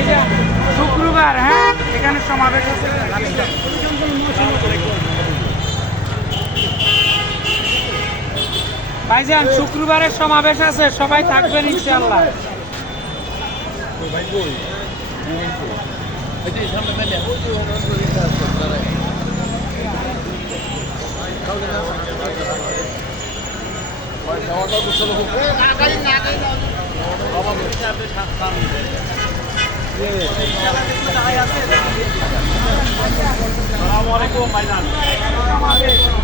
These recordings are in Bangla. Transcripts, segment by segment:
ভাইজান শুক্রবার, হ্যাঁ এখানে সমাবেশ আছে। ভাইজান শুক্রবারের সমাবেশ আছে, সবাই থাকবেন ইনশাআল্লাহ।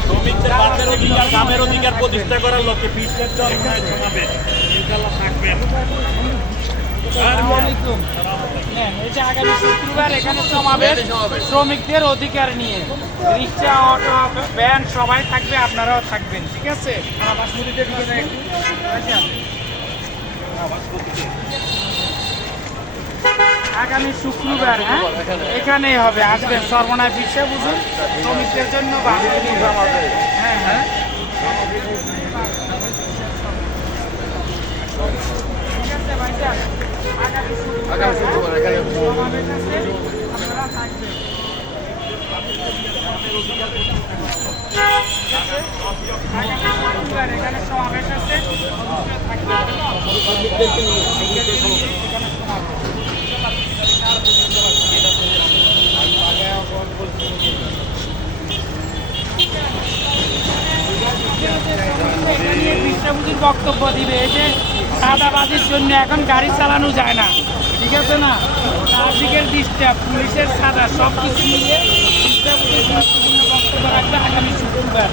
শ্রমিকদের বাজার অধিকার, দামের অধিকার প্রতিষ্ঠা করার লক্ষ্যে বিশ্বের চরমায় শোনাবেন। ইনশাআল্লাহ থাকবেন। এই যে আগামী শুক্রবার এখানে সমাবেশ শ্রমিকদের অধিকার নিয়ে, রিক্সা অটো ভ্যান সবাই থাকবে, আপনারাও থাকবেন, ঠিক আছে? আগামী শুক্রবার, হ্যাঁ এখানেই হবে, আসবেন। সর্বনাশ বিশ্বে বুঝুন শ্রমিকদের জন্য হ্যাঁ হ্যাঁ ঠিক আছে ভাইজান, আগামী শুক্রবার এখানে সমাবেশ আছে, আপনারা থাকবেন। আগামী শুক্রবার এখানে সমাবেশ আছে, বিশ্রামুজির বক্তব্য দিবে। এই যে সাদাবাজির জন্য এখন গাড়ি চালানো যায় না, ঠিক আছে না? ট্রাফিকের ডিস্টার্ব, পুলিশের সাদা, সব কিছু মিলিয়ে বিশ্রামুজির গুরুত্বপূর্ণ বক্তব্য রাখবে আগামী শুক্রবার।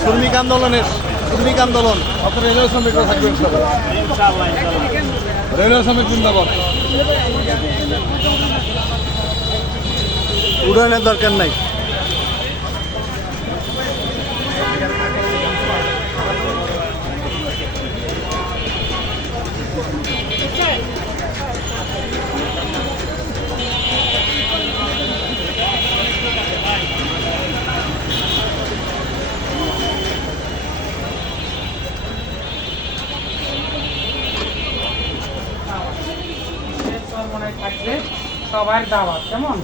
শ্রমিক আন্দোলন আপনার রেলওয়ে শ্রমিকরা থাকবেন সবাই। রেলওয়ে শ্রমিক জিন্দাবাদ। উড়ানের দরকার নাই। থাকবে সবার দাওয়াত, কেমন?